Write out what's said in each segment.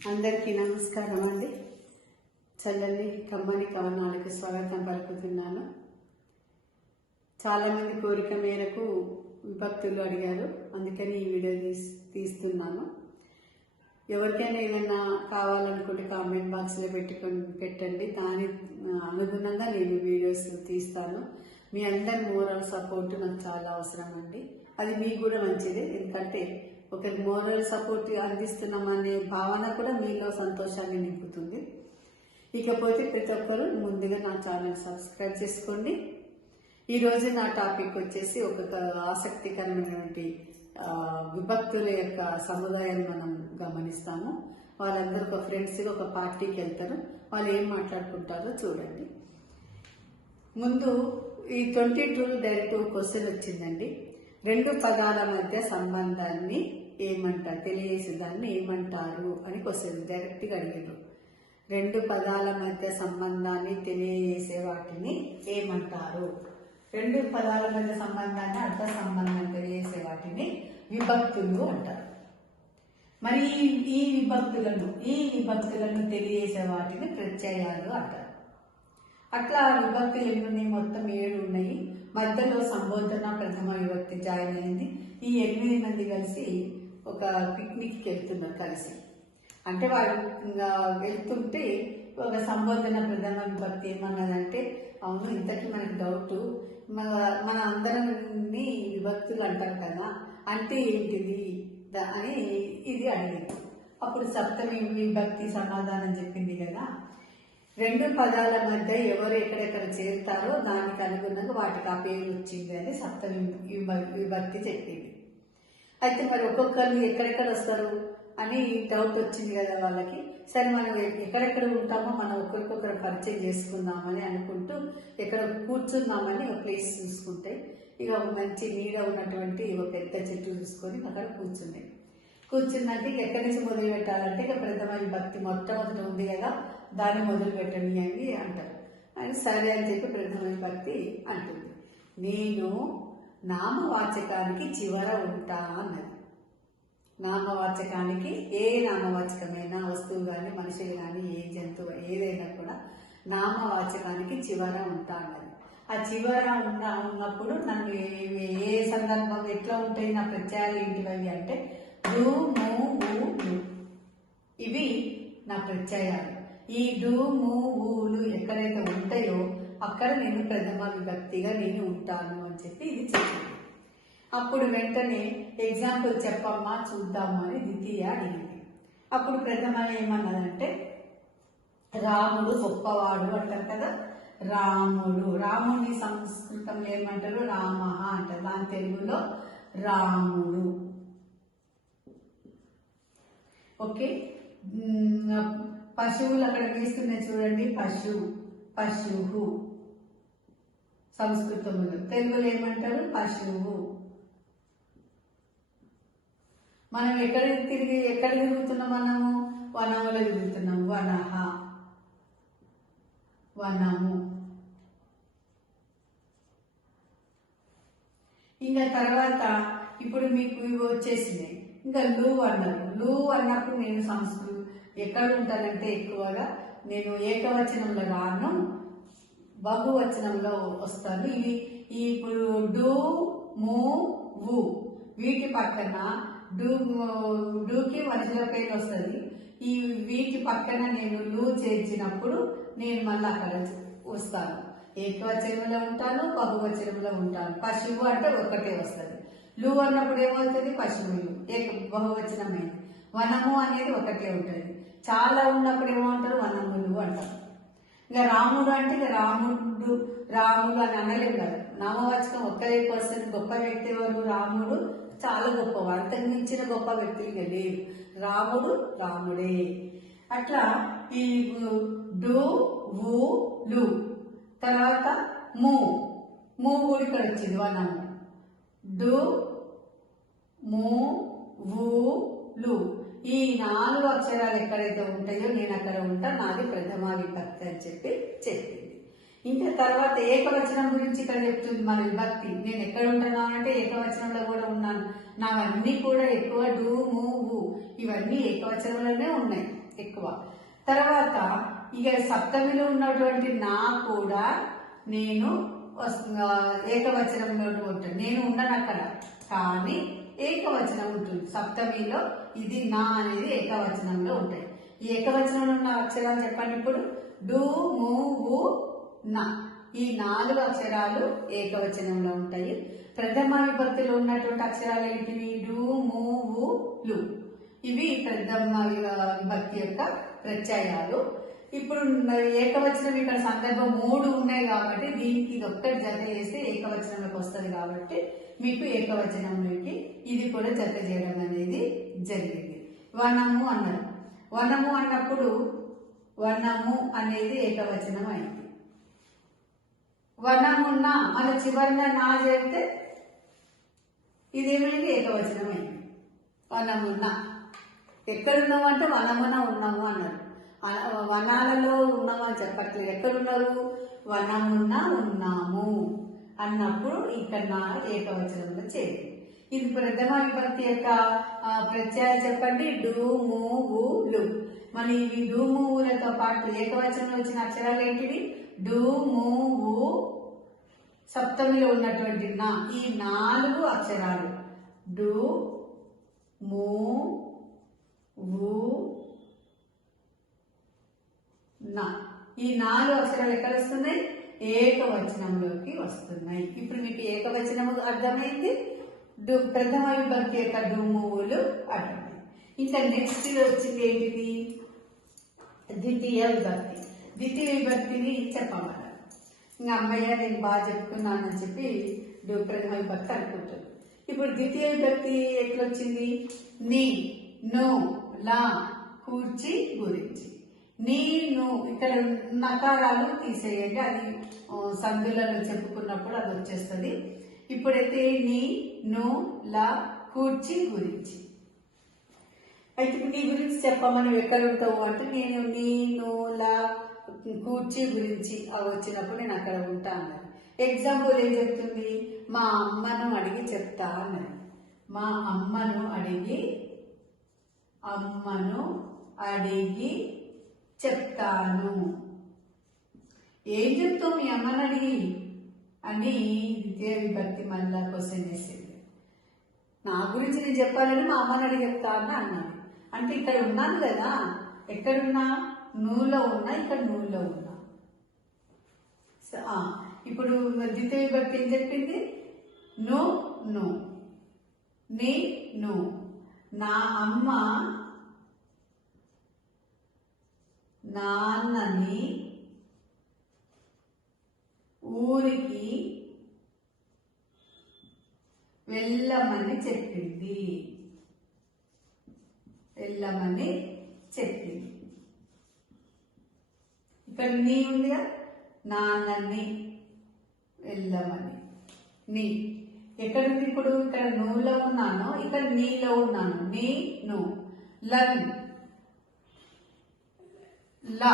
అందరికీ నమస్కారం అండి. చల్లని కమ్మని కవనాలకు స్వాగతం పలుకుతున్నాను. చాలామంది కోరిక మేరకు విభక్తులు అడిగారు, అందుకని ఈ వీడియో తీస్తున్నాను. ఎవరికైనా ఏదైనా కావాలనుకుంటే కామెంట్ బాక్స్లో పెట్టండి. దాని అనుగుణంగా నేను వీడియోస్ తీస్తాను. మీ అందరి మోరల్ సపోర్ట్ నాకు చాలా అవసరం అండి. అది మీకు కూడా మంచిదే, ఎందుకంటే ఒకరి మోరల్ సపోర్ట్ అందిస్తున్నామనే భావన కూడా మీలో సంతోషాన్ని నింపుతుంది. ఇకపోతే ప్రతి ఒక్కరు ముందుగా నా ఛానల్ సబ్స్క్రైబ్ చేసుకోండి. ఈరోజు నా టాపిక్ వచ్చేసి ఒక ఆసక్తికరమైనటువంటి విభక్తుల యొక్క సముదాయం మనం గమనిస్తాము. వాళ్ళందరూ ఒక ఫ్రెండ్స్గా ఒక పార్టీకి వెళ్తారు. వాళ్ళు ఏం మాట్లాడుకుంటారో చూడండి. ముందు ఈ 22 డైరెక్ట్ క్వశ్చన్ వచ్చిందండి. రెండు పదాల మధ్య సంబంధాన్ని ఏమంటారు, తెలియజేసేదాన్ని ఏమంటారు అని క్వశ్చన్ డైరెక్ట్గా అడిగారు. రెండు పదాల మధ్య సంబంధాన్ని తెలియజేసే వాటిని ఏమంటారు? రెండు పదాల మధ్య సంబంధాన్ని, అర్థ సంబంధం తెలియజేసే వాటిని విభక్తులు అంటారు. మరి ఈ విభక్తులను తెలియజేసే వాటిని ప్రత్యయాలు అంటారు. అట్లా విభక్తులు ఎన్ని ఉన్నాయి? మొత్తం 7 ఉన్నాయి. మధ్యలో సంబోధన ప్రథమ విభక్తి జాయిన్ అయింది. ఈ 8 మంది కలిసి ఒక పిక్నిక్కి వెళ్తున్నారు కలిసి. అంటే వాళ్ళు వెళ్తుంటే ఒక సంబోధన ప్రథమ విభక్తి ఏమన్నదంటే, అవును ఇంతకీ మనకు డౌట్, మన అందరినీ విభక్తులు అంటారు కదా, అంటే ఏంటిది అని ఇది అడిగింది. అప్పుడు సప్తమి విభక్తి సమాధానం చెప్పింది కదా, రెండు పదాల మధ్య ఎవరు ఎక్కడెక్కడ చేరుతారో దానికి అనుగుణంగా వాటికి ఆ పేరు వచ్చింది అని సప్తమి విభక్తి చెప్పింది. అయితే మరి ఒక్కొక్కరు ఎక్కడెక్కడ వస్తారు అని డౌట్ వచ్చింది కదా వాళ్ళకి. సరే మనం ఎక్కడెక్కడ ఉంటామో మనం ఒకరికొకరు పరిచయం చేసుకుందామని అనుకుంటూ ఎక్కడ కూర్చుందామని ఒక ప్లేస్ చూసుకుంటే, ఇక మంచి నీడ ఉన్నటువంటి ఒక పెద్ద చెట్టు చూసుకొని అక్కడ కూర్చుందంటే ఇక ఎక్కడి నుంచి మొదలు పెట్టాలంటే, ఇక ప్రథమ విభక్తి మొట్టమొదటి ఉంది కదా, దాన్ని మొదలు పెట్టండి అని అంటారు. అని సరే అని చెప్పి ప్రథమ విభక్తి అంటుంది. నేను నామవాచకానికి చివర ఉంటా అన్నది. నామవాచకానికి ఏ నామవాచకమైనా వస్తువు కానీ మనుషులు కానీ ఏ జంతువు ఏదైనా కూడా నామవాచకానికి చివర ఉంటా అన్నది. ఆ చివర ఉన్నప్పుడు నన్ను ఏ సందర్భంలో ఎట్లా ఉంటాయి నా ప్రత్యయాలు ఏంటివి అంటే డు, ము, ఊ, లు. ఇవి నా ప్రత్యయాలు. ఈ డు, ము, ఊలు ఎక్కడైతే ఉంటాయో అక్కడ నేను ప్రథమ విభక్తిగా నేను ఉంటాను అని చెప్పి ఇది చెప్పింది. అప్పుడు వెంటనే ఎగ్జాంపుల్ చెప్పమ్మా చూద్దాము అని ద్వితీయ అడిగింది. అప్పుడు ప్రథమ ఏమన్నదంటే, రాముడు గొప్పవాడు అంటారు కదా, రాముని సంస్కృతంలో ఏమంటారు? రామ అంటారు. దాని తెలుగులో రాముడు. ఓకే. పశువులు అక్కడ వేస్తున్నాయి చూడండి, పశువు సంస్కృతంలో. తెలుగులో ఏమంటారు? పశువు. మనం ఎక్కడ తిరుగుతున్నాం? మనము వనములో తిరుగుతున్నాం. వనము. ఇంకా తర్వాత ఇప్పుడు మీకు ఇవి వచ్చేసినాయి. ఇంకా లు అన్నారు. లు అన్నప్పుడు నేను ఎక్కడ ఉంటానంటే ఎక్కువగా నేను ఏకవచనంలో రాను, బహువచనంలో వస్తాను. ఇవి ఇప్పుడు డు, ము, వు వీటి పక్కన డూకి మధ్యలో పేరు వస్తుంది. ఈ వీటి పక్కన నేను లు చేర్చినప్పుడు నేను మళ్ళీ అక్కడ వస్తాను. ఏకవచనంలో ఉంటాను, బహువచనంలో ఉంటాను. పశువు అంటే ఒక్కటే వస్తుంది. లు అన్నప్పుడు ఏమవుతుంది? పశువులు బహువచనమైంది. వనము అనేది ఒకటే ఉంటుంది. చాలా ఉన్నప్పుడు ఏమంటారు? వనములు అంటారు. ఇంకా రాముడు అంటే ఇక రాముడు అని అనలేము కదా. నామవాచకం ఒక్కరే పర్సన్. గొప్ప వ్యక్తి ఎవరు? రాముడు చాలా గొప్పవాడు. అంతకు మించిన గొప్ప వ్యక్తులుగా లేరు. రాముడే. అట్లా ఈ డు, వు, లు. తర్వాత ము కూడా ఇక్కడ వచ్చింది. వనము. డు, ము, వు, లు. ఈ 4 అక్షరాలు ఎక్కడైతే ఉంటాయో నేను అక్కడ ఉంటా. నాది ప్రథమ విభక్తి అని చెప్పింది. ఇంకా తర్వాత ఏకవచనం గురించి ఇక్కడ చెప్తుంది మన విభక్తి. నేను ఎక్కడ ఉంటున్నాను అంటే ఏకవచనంలో కూడా ఉన్నాను. నావన్నీ కూడా ఎక్కువ డు, ము, వు ఇవన్నీ ఏకవచనంలోనే ఉన్నాయి. ఎక్కువ. తర్వాత ఇక సప్తమిలో ఉన్నటువంటి నా కూడా నేను ఏకవచనంలో ఉంటాను. నేను ఉండను అక్కడ, కానీ ఏకవచనం ఉంటుంది. సప్తమిలో ఇది నా అనేది ఏకవచనంలో ఉంటాయి. ఈ ఏకవచనంలో ఉన్న అక్షరాలు చెప్పండి ఇప్పుడు. డు, ము, వు, నా. ఈ 4 అక్షరాలు ఏకవచనంలో ఉంటాయి. ప్రథమ విభక్తిలో ఉన్నటువంటి అక్షరాలు ఏంటివి? డు, ము, వు, లు. ఇవి ప్రథమ విభక్తి యొక్క ప్రత్యయాలు. ఇప్పుడు ఏకవచనం ఇక్కడ సందర్భం 3 ఉన్నాయి కాబట్టి దీనికి ఇది ఒక్కటి జత చేస్తే ఏకవచనంలోకి వస్తుంది కాబట్టి మీకు ఏకవచనంలోకి ఇది కూడా జత చేయడం అనేది జరిగింది. వనము అన్నారు. వనము అన్నప్పుడు వనము అనేది ఏకవచనం అయింది. వనమున్న మన చివరిన నా చేస్తే ఇదేమైంది? ఏకవచనం అయింది. వనమున్న. ఎక్కడున్నాము అంటే వనమున ఉన్నాము అన్నారు. వనాలలో ఉన్నాము అని చెప్పట్లేదు. ఎక్కడున్నారు? వనమున్న ఉన్నాము అన్నప్పుడు ఇక్కడ నా ఏకవచనంలో చేయండి. ఇది ప్రథమ విభక్తి యొక్క ప్రత్యయాలు చెప్పండి. డు, ము, వు, లు. మరి ఇవి డు, ము, వులతో పాటు ఏకవచనంలో వచ్చిన అక్షరాలు ఏంటివి? డు, ము, వు, సప్తమిలో ఉన్నటువంటి నా. ఈ 4 అక్షరాలు డు, ము, వు, నా. ఈ 4 అక్షరాలు ఎక్కడ వస్తున్నాయి? ఏకవచనంలోకి వస్తున్నాయి. ఇప్పుడు మీకు ఏకవచనము అర్థమైంది, ప్రథమ విభక్తి యొక్క డుమువులు అర్థమైంది. ఇంకా నెక్స్ట్ వచ్చింది ఏంటిది? ద్వితీయ విభక్తి. ద్వితీయ విభక్తిని చెప్పమన్నారు. ఇంకా అమ్మయ్య నేను బాగా చెప్పుకున్నానని చెప్పి ప్రథమ విభక్తి అనుకుంటారు. ఇప్పుడు ద్వితీయ విభక్తి ఎట్లొచ్చింది? నీ, నో, లా, కూర్చి, గురించి. నేను ఇక్కడ నకారాలు తీసేయండి, అది సందులను చెప్పుకున్నప్పుడు అది వచ్చేస్తుంది. ఇప్పుడైతే నీ, ను, లా, కూర్చి, గురించి. అయితే నీ గురించి చెప్పమని ఎక్కడ ఉంటావు అంటే నేను నీ, ను, లా, కూర్చి, గురించి వచ్చినప్పుడు నేను అక్కడ ఉంటా అన్నది. ఎగ్జాంపుల్ ఏం చెప్తుంది? మా అమ్మను అడిగి చెప్తా అన్నది. మా అమ్మను అడిగి చెప్తాను. ఏం చెప్తావు మీ అమ్మని అడిగి అని ద్వితీయ విభక్తి మళ్ళా క్వశ్చన్ చేసింది. నా గురించి నేను చెప్పాలని మా అమ్మని అడిగి చెప్తా అని అన్నాను. అంటే ఇక్కడ ఉన్నాను కదా, ఎక్కడున్నా? నువ్వులో ఉన్నా, ఇక్కడ నువ్వులో ఉన్నా. ఇప్పుడు ద్వితీయ విభక్తి ఏం చెప్పింది? ను, ను, నీ, ను. నా అమ్మ నాన్నని ఊరికి వెళ్ళమని చెప్పింది. ఇక్కడ నీ ఉందిగా, నాన్నని వెళ్ళమని. నీ ఎక్కడుంది? ఇప్పుడు ఇక్కడ నువ్వులో ఉన్నాను, ఇక్కడ నీలో ఉన్నాను. నీ, ను. లన్, లా.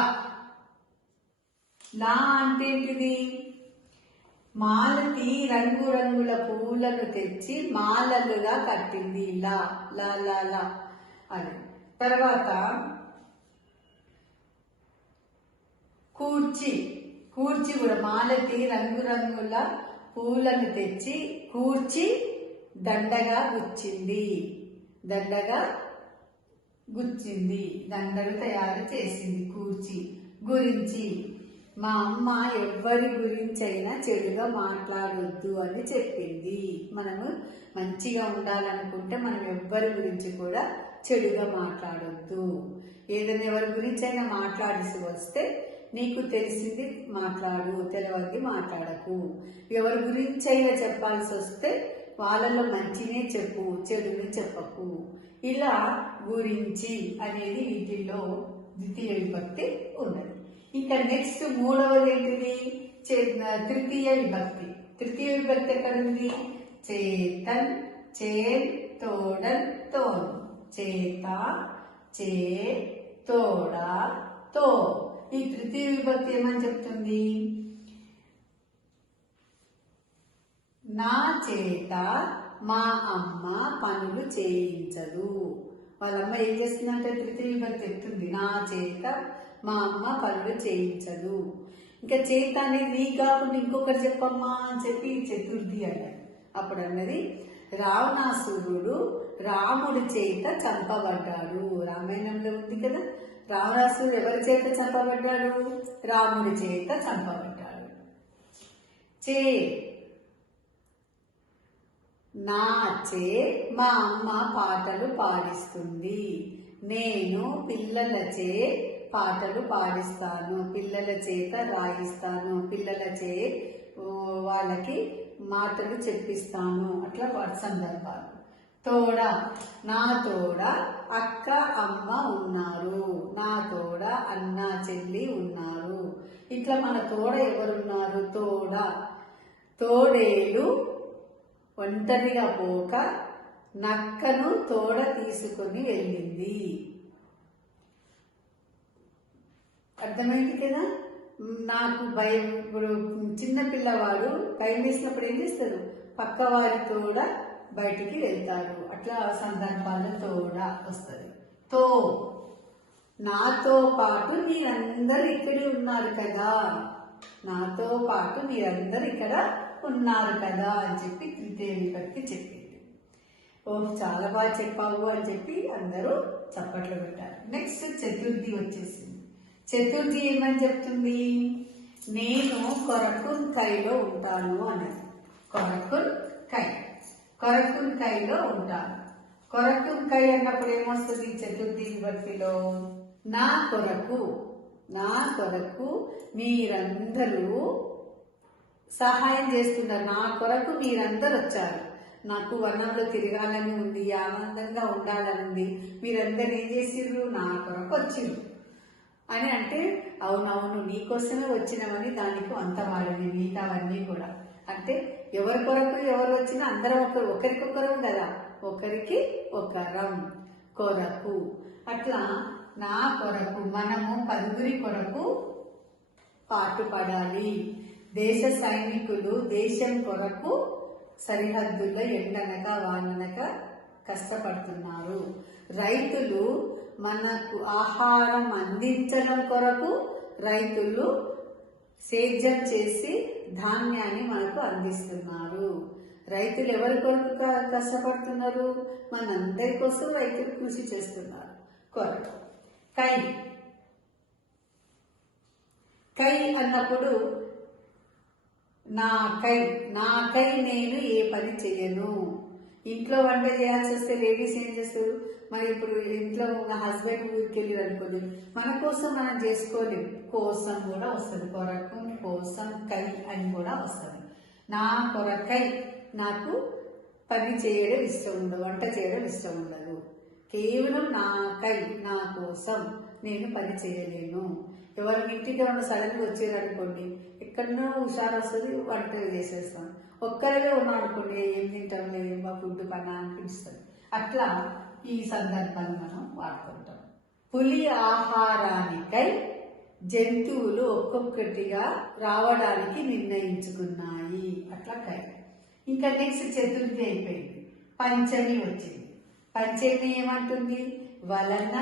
లా అంటే ఏంటిది? మాలతి రంగురంగుల పువ్వులను తెచ్చి మాలలుగా కట్టింది. లా, లా, లా, లా అది. తర్వాత కూర్చి. కూర్చి కూడా మాలతి రంగురంగుల పువ్వులను తెచ్చి కూర్చి దండగా గుచ్చింది. దండలు తయారు చేసింది. కూర్చి. గురించి. మా అమ్మ ఎవ్వరి గురించైనా చెడుగా మాట్లాడొద్దు అని చెప్పింది. మనము మంచిగా ఉండాలనుకుంటే మనం ఎవ్వరి గురించి కూడా చెడుగా మాట్లాడొద్దు. ఏదైనా ఎవరి గురించైనా మాట్లాడిసి వస్తే నీకు తెలిసింది మాట్లాడు, తెలియదు మాట్లాడకు. ఎవరి గురించైనా చెప్పాల్సి వస్తే వాళ్ళలో మంచినే చెప్పు, చెడుని చెప్పకు. ఇలా గురించి అనేది వీటిల్లో ద్వితీయ విభక్తి ఉన్నది. ఇంకా నెక్స్ట్ మూడవది ఏంటిది? తృతీయ విభక్తి. తృతీయ విభక్తి ఎక్కడ ఉంది? చేతన్, చేన్, తోడన్, తోన్. చేత, చే, తోడ, తో. ఈ తృతీయ విభక్తి ఏమని చెప్తుంది? నా చేత మా అమ్మ పనులు చేయించదు. వాళ్ళమ్మ ఏం చేస్తుందంటే తృతీయ విభక్తి చెప్తుంది. నా చేత మా అమ్మ పనులు చేయించదు. ఇంకా చేత అనేది నీ కాకుండా ఇంకొకరు చెప్పమ్మా అని చెప్పి చతుర్థి అన్నది. అప్పుడు అన్నది రావణాసురుడు రాముడి చేత చంపబడ్డాడు. రామాయణంలో ఉంది కదా, రావణాసురుడు ఎవరి చేత చంపబడ్డాడు? రాముడి చేత చంపబడ్డాడు. చే నాచే మా అమ్మ పాటలు పాడిస్తుంది. నేను పిల్లలచే పాటలు పాడిస్తాను, పిల్లల చేత రాయిస్తాను, పిల్లలచే వాళ్ళకి మాటలు చెప్పిస్తాను. అట్లా సందర్భాలు. తోడ నా తోడ అక్క అమ్మ ఉన్నారు, నా తోడ అన్న చెల్లి ఉన్నారు. ఇట్లా మన తోడ ఎవరున్నారు? తోడ. తోడేలు ఒంటరిగా పోక నక్కను తోడ తీసుకొని వెళ్ళింది. అర్థమైంది కదా. నాకు భయం. ఇప్పుడు చిన్న పిల్లవాడు భయం వేసినప్పుడు ఏం చేస్తారు? పక్కవారి తోడ బయటికి వెళ్తారు. అట్లా సందర్భాల్లో తోడ వస్తుంది. తో నాతో పాటు మీరందరూ ఇక్కడ ఉన్నారు కదా, నాతో పాటు మీరందరూ ఇక్కడ ఉన్నారు కదా అని చెప్పి తృతీయ విభక్తి చెప్పింది. ఓహ్ చాలా బాగా చెప్పావు అని చెప్పి అందరూ చప్పట్లు పెట్టారు. నెక్స్ట్ చతుర్థి వచ్చేసింది. చతుర్థి ఏమని చెప్తుంది? నేను కొరకున్ కైలో ఉంటాను అన్నది. కొరకున్ కై, కొరకున్ కైలో ఉంటాను. కొరకున్ కై అన్నప్పుడు ఏమొస్తుంది చతుర్థి విభక్తిలో? నా కొరకు, నా కొరకు మీరందరూ సహాయం చేస్తున్నారు. నా కొరకు మీరందరూ వచ్చారు. నాకు వనంలో తిరగాలని ఉంది, ఆనందంగా ఉండాలని ఉంది. మీరందరూ ఏం చేసిర్రు? నా కొరకు వచ్చిర్రు అని అంటే, అవునవును నీకోసమే వచ్చినామని దానికి అంత వాడని మిగతావన్నీ కూడా. అంటే ఎవరి కొరకు ఎవరు వచ్చినా అందరం ఒకరికొకరం కదా, ఒకరికి ఒకరం కొరకు. అట్లా నా కొరకు, మనము 10 కొరకు పాటు పడాలి. దేశ సైనికులు దేశం కొరకు సరిహద్దుల్లో ఎండనక వాననక కష్టపడుతున్నారు. రైతులు మనకు ఆహారం అందించడం కొరకు రైతులు సేద్యం చేసి ధాన్యాన్ని మనకు అందిస్తున్నారు. రైతులు ఎవరి కొరకు కష్టపడుతున్నారు? మనందరి కోసం రైతులు కృషి చేస్తున్నారు. కొరకు. కై, కై అన్నప్పుడు నాకై నేను ఏ పని చెయ్యను. ఇంట్లో వంట చేయాల్సి వస్తే లేడీస్ ఏం చేస్తారు? మరి ఇప్పుడు ఇంట్లో ఉన్న హస్బెండ్ ఊరికి వెళ్ళి అనుకోండి, మన కోసం మనం చేసుకోలేము. కోసం కూడా వస్తుంది. కొరకు, కోసం, కై అని కూడా వస్తుంది. నా కొరకై నాకు పని చేయడం ఇష్టం ఉండదు, వంట చేయడం ఇష్టం ఉండదు. కేవలం నాకై, నా కోసం నేను పని చేయలేను. ఎవరికి ఇంటికి ఉన్న సడన్గా వచ్చారనుకోండి, ఎక్కడో హుషారు వస్తుంది, వంట చేసేస్తాం. ఒక్కరిగా ఉన్నాం అనుకోండి, ఏం తింటాం లేదు, మా ఫుడ్ పని అనిపిస్తుంది. అట్లా ఈ సందర్భాన్ని మనం వాడుతుంటాం. పులి ఆహారానికై జంతువులు ఒక్కొక్కటిగా రావడానికి నిర్ణయించుకున్నాయి. అట్లా కై. ఇంకా నెక్స్ట్ చతుర్థి అయిపోయింది, పంచమి వచ్చింది. పంచమి ఏమంటుంది? వలన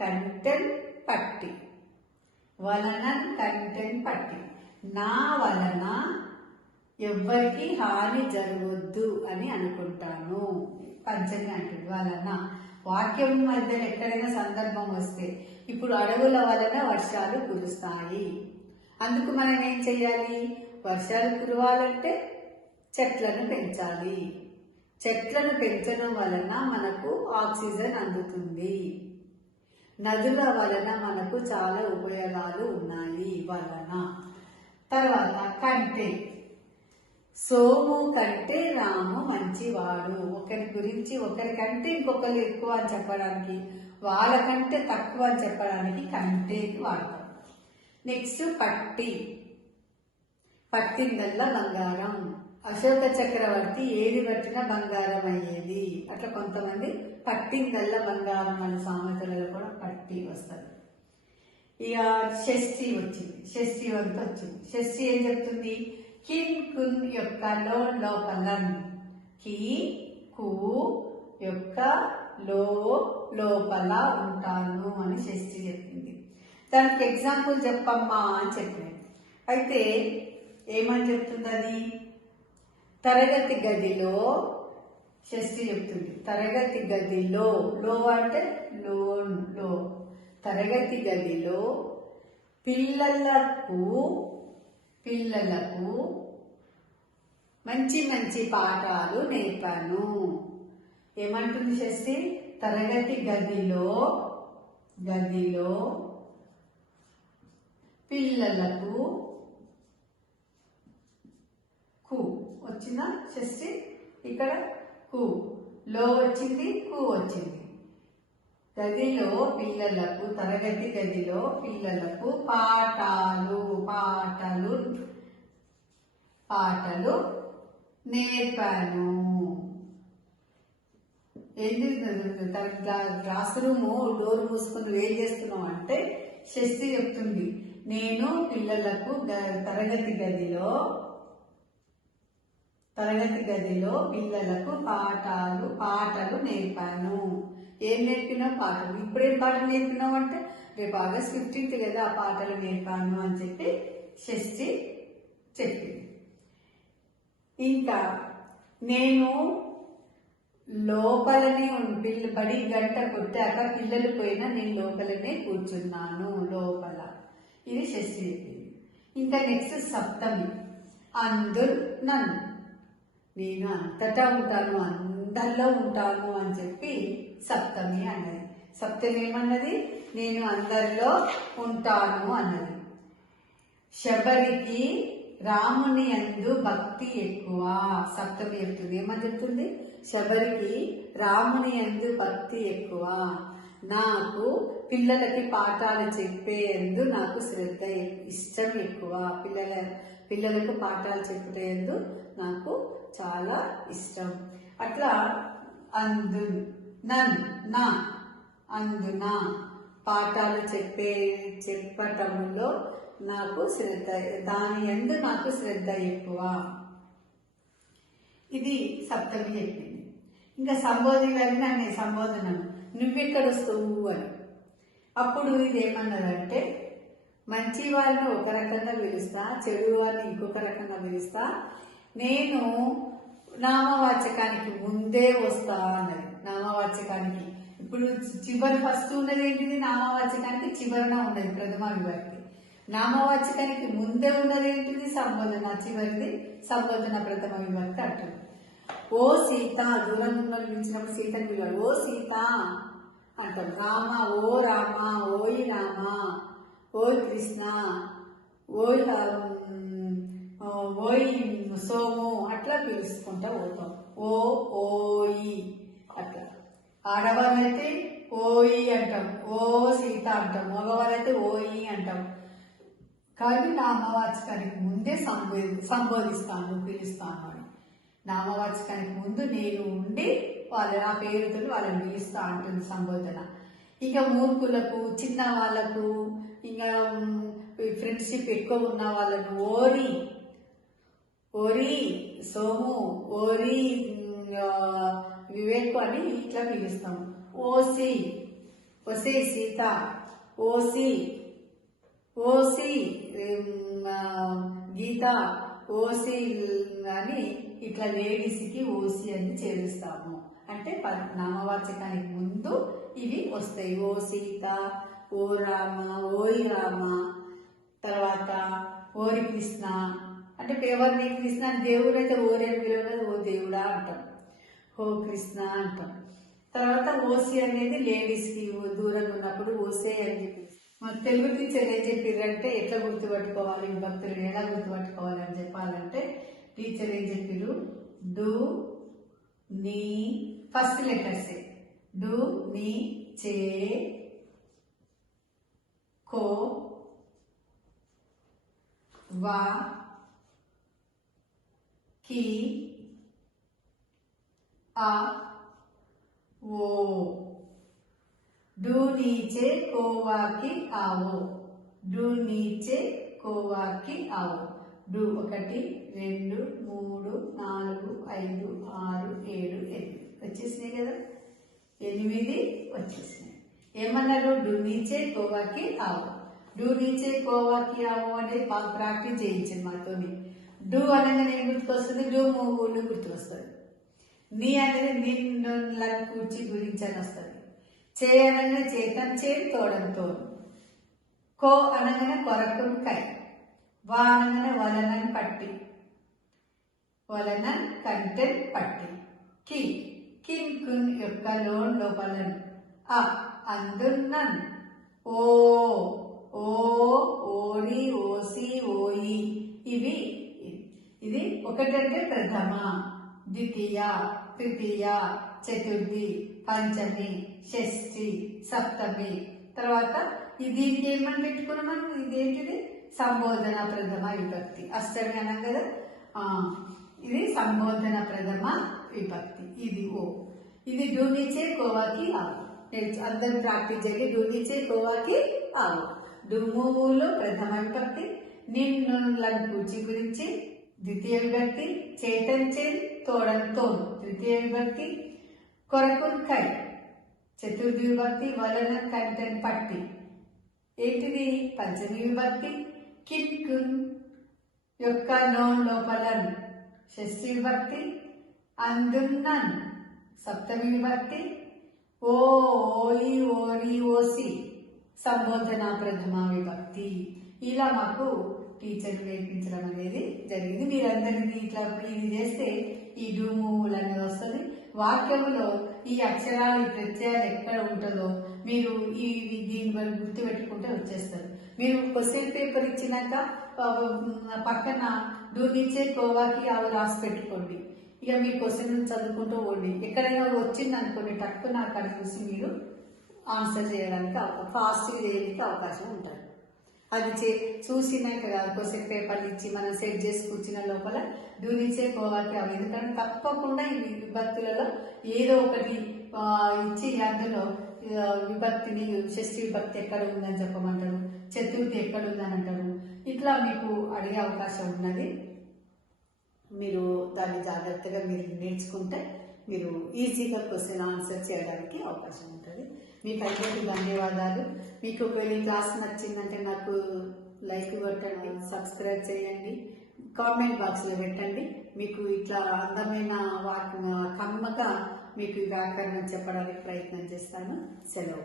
కంటెన్ పట్టి. వలన కంటెన్ పట్టి. నా వలన ఎవ్వరికి హాని జరగొద్దు అని అనుకుంటాను. పంచమి అంటుంది. వలన వాక్యం మధ్యలో ఎక్కడైనా సందర్భం వస్తే, ఇప్పుడు అడవుల వలన వర్షాలు కురుస్తాయి. అందుకు మనం ఏం చెయ్యాలి? వర్షాలు కురవాలంటే చెట్లను పెంచాలి. చెట్లను పెంచడం వలన మనకు ఆక్సిజన్ అందుతుంది. నదుల వలన మనకు చాలా ఉపయోగాలు ఉన్నాయి. వలన. తర్వాత కంటే, సోము కంటే రాము మంచివాడు. ఒకరి గురించి ఒకరికంటే ఇంకొకరు ఎక్కువ అని చెప్పడానికి, వాళ్ళకంటే తక్కువ అని చెప్పడానికి కంటే వాడతాం. నెక్స్ట్ పట్టి. పట్టిందల్లా బంగారం. అశోక చక్రవర్తి ఏది పట్టినా బంగారం అయ్యేది. అట్లా కొంతమంది పట్టిందల్లా బంగారం అనే సామెతలలో కూడా పట్టి వస్తుంది. ఇక షష్ఠి వచ్చింది, షష్ఠి వంత వచ్చింది. షష్ఠి ఏం చెప్తుంది? కిన్ కున్ యొక్క లోపలన్. కి కు యొక్క లో లోపల ఉంటాను అని షష్ఠి చెప్పింది. దానికి ఎగ్జాంపుల్ చెప్పమ్మా అని చెప్పింది. అయితే ఏమని చెప్తుంది అది? తరగతి గదిలో షష్ఠి చెప్తుంది. తరగతి గదిలో, లో అంటే లో, తరగతి గదిలో పిల్లలకు మంచి మంచి పాఠాలు నేర్పాను. ఏమంటుంది షష్ఠి? తరగతి గదిలో పిల్లలకు కు వచ్చిన షష్ఠి, ఇక్కడ కు, లో వచ్చింది, కు వచ్చింది. గదిలో పిల్లలకు, తరగతి గదిలో పిల్లలకు పాటలు నేర్పాను. ఏంటి క్లాస్ రూము డోర్ మూసుకుని ఏం చేస్తున్నావు అంటే షష్ఠి చెప్తుంది, నేను పిల్లలకు తరగతి గదిలో పిల్లలకు పాటలు నేర్పాను. ఏం నేర్పినావు? పాటలు. ఇప్పుడేం పాటలు నేర్పినావు అంటే రేపు ఆగస్ట్ 15th కదా, ఆ పాటలు నేర్పాను అని చెప్పి షష్ఠి చెప్పింది. ఇంకా నేను లోపలనే బడి గంట కొట్టాక పిల్లలు పోయినా నేను లోపలనే కూర్చున్నాను, లోపల. ఇది షష్ఠి చెప్పింది. ఇంకా నెక్స్ట్ సప్తమి. నన్ను నేను అంతటా ఉంటాను, అందరిలో ఉంటాను అని చెప్పి సప్తమి అన్నది. సప్తమి ఏమన్నది? నేను అందరిలో ఉంటాను అన్నది. శబరికి రాముని యందు భక్తి ఎక్కువ. సప్తమి చెప్తుంది. ఏమని చెప్తుంది? శబరికి రాముని యందు భక్తి ఎక్కువ. నాకు పిల్లలకి పాఠాలు చెప్పేందు నాకు శ్రద్ధ, ఇష్టం ఎక్కువ. పిల్లలకు పాఠాలు చెప్పేందు నాకు చాలా ఇష్టం. అట్లా అందున పాఠాలు చెప్పటంలో నాకు శ్రద్ధ, దాని యందు నాకు శ్రద్ధ ఎక్కువ. ఇది సప్తమి చెప్పింది. ఇంకా సంబోధనలు సంబోధనలు, నువ్వెక్కడ వస్తావు అని. అప్పుడు ఇది ఏమన్నదంటే, మంచి వాళ్ళని ఒక రకంగా పిలుస్తా, చెడు వాళ్ళని ఇంకొక రకంగా పిలుస్తా, నేను నామవాచకానికి ముందే వస్తా అన్నది. నామవాచకానికి ఇప్పుడు చివరి ఫస్ట్ ఉన్నది ఏంటిది? నామవాచకానికి చివరన ఉన్నది ప్రథమ విభక్తి. నామవాచకానికి ముందే ఉన్నది ఏంటిది? సంబోధన. చివరిది సంబోధన ప్రథమ విభక్తి అంటారు. ఓ సీత, దూరం పిలిచినప్పుడు సీతని పిలవాలి. ఓ సీత అంటాం. రామ, ఓ రామ, ఓయ్ రామ, ఓయ్ కృష్ణ, ఓయ్ సోము, అట్లా పిలుచుకుంటా పోతాం. ఓయి అట్లా. ఆడవాళ్ళైతే ఓయి అంటాం, ఓ సీత అంటాం. మగవాళ్ళైతే ఓయి అంటాం. కానీ నామవాచకానికి ముందే సంబోధిస్తాను, పిలుస్తాను అని. నామవాచకానికి ముందు నేను ఉండి ఆ పేరుతో వాళ్ళని పిలుస్తా అంటుంది సంబోధన. ఇంకా మూర్ఖులకు, చిన్న వాళ్ళకు, ఇంకా ఫ్రెండ్షిప్ ఎక్కువ ఉన్న వాళ్ళను ఓరి సోము, ఓరి వివేక్ అని ఇట్లా పిలుస్తాము. ఓసి సీత, ఓసి గీత, ఓసి అని ఇట్లా లేడీస్కి ఓసి అని చేరుస్తాము. అంటే నామవాచకానికి ముందు ఇవి వస్తాయి. ఓ సీత, ఓ రామ, ఓయ్ రామ, తర్వాత ఓరి కృష్ణ. అంటే ఎవరిని కృష్ణ? దేవుడు అయితే ఓరి అని పిలవలేదు, ఓ దేవుడా అంటాం. ఓ కృష్ణ అంటాం. తర్వాత ఓసి అనేది లేడీస్కి దూరంగా ఉన్నప్పుడు ఓసే అని చెప్పి. మన తెలుగు టీచర్ ఏం చెప్పారంటే ఎట్లా గుర్తుపట్టుకోవాలి, విభక్తులను ఎలా గుర్తుపట్టుకోవాలి అని చెప్పాలంటే టీచర్ ఏం చెప్పారు? డు, నీ, ఫస్ట్ లెటర్స్ డు, నీ, చే, కో, వా, కి, ఆ, ఓ. डू नीचे कोवा की आओ, डू नीचे कोवा की आओ. डू 1 2 3 4 5 6 7 వచ్చేసినాయి కదా. 8 వచ్చేసినాయి. ఏమన్నారు? డూ నీచే కోవాకి ఆవు. డూ నీచే కోవాకి ఆవు అనేది బాగా ప్రాక్టీస్ చేయించింది మాతోని. డూ అనగానే ఏం గుర్తుకొస్తుంది? డూ మూవులు గుర్తుకొస్తుంది. నీ అనేది నిన్ను కూర్చి గురించి అని వస్తుంది. చే అనగానే చేతం చే తోడంతో. కో అనగానే కొరకు కై. వా అనగానే వలనని పట్టి. వలన కంటెన్ పట్టి. కి కిన్ కున్ యొక్క లోన్ లోపలను. అ అందున్నన్. ఓ ఓ ఓరి ఓసి ఓయి. ఇది ఒకటంటే ప్రథమ, ద్వితీయ, తృతీయ, చతుర్థి, పంచమి, షష్ఠి, సప్తమి. తర్వాత దీనికి ఏమని పెట్టుకున్నాం మనం? ఇదేంటిది? సంబోధన ప్రథమ విభక్తి. అష్టమి అన్నాం కదా, ఇది సంబోధన ప్రథమ విభక్తి. ఇది ఓ. ఇది డూ నీచే కోవాకి ఆవు. అందరు ప్రాక్టీస్ చేయండి. డూ నీచే కోవాకి ఆవు. డూ మూవులో ప్రథమ విభక్తి, నిన్ను కూర్చి గురించి ద్వితీయ విభక్తి, చేతన్ చే తోడంతో తృతీయ విభక్తి, కొరకున్ కై చతుర్థి విభక్తి, వలన కంటెన్ పట్టి ఏంటిది? పంచమి విభక్తి, కిన్ కున్ యొక్క లోన్ లోపలన్ షష్ఠి విభక్తి, అందున్నన్ సప్తమి విభక్తి, ఓ ఓయి ఓరి ఓసి సంబోధన ప్రథమ విభక్తి. ఇలా మాకు టీచర్ నేర్పించడం అనేది జరిగింది. మీరందరినీ ఇట్లా ఇది చేస్తే ఈ డూములు అనేది వస్తుంది. వాక్యంలో ఈ అక్షరాలు ఈ ప్రత్యయాలు ఎక్కడ ఉంటుందో మీరు దీని వల్ల గుర్తుపెట్టుకుంటే వచ్చేస్తారు. మీరు క్వశ్చన్ పేపర్ ఇచ్చినాక పక్కన డూ నీచే కోవాకి అవి రాసి పెట్టుకోండి. ఇక మీ క్వశ్చన్ చదువుకుంటూ పోండి. ఎక్కడైనా వచ్చింది అనుకోండి, టక్కున అక్కడ చూసి మీరు ఆన్సర్ చేయడానికి ఫాస్ట్గా చేయడానికి అవకాశం ఉంటుంది. అది చూసినాక కాదు, క్వశ్చన్ పేపర్లు ఇచ్చి మనం సెట్ చేసి కూర్చున్న లోపల డూ నీచే కోవాకి అవి. ఎందుకంటే తప్పకుండా ఈ విభక్తులలో ఏదో ఒకటి ఇచ్చి అందులో విభక్తిని షష్ఠి విభక్తి ఎక్కడ ఉందని చెప్పమంటారు, చతుర్థి ఎక్కడ ఉందని అంటారు. ఇట్లా మీకు అడిగే అవకాశం ఉన్నది. మీరు దాన్ని జాగ్రత్తగా మీరు నేర్చుకుంటే మీరు ఈజీగా క్వశ్చన్ ఆన్సర్ చేయడానికి అవకాశం ఉంటుంది. మీకు అందరికీ ధన్యవాదాలు. మీకు ఒకవేళ ఈ క్లాస్ నచ్చిందంటే నాకు లైక్ కొట్టండి, సబ్స్క్రైబ్ చేయండి, కామెంట్ బాక్స్లో పెట్టండి. మీకు ఇట్లా అందమైన కమ్మగా మీకు వ్యాకరణం చెప్పడానికి ప్రయత్నం చేస్తాను. సెలవు.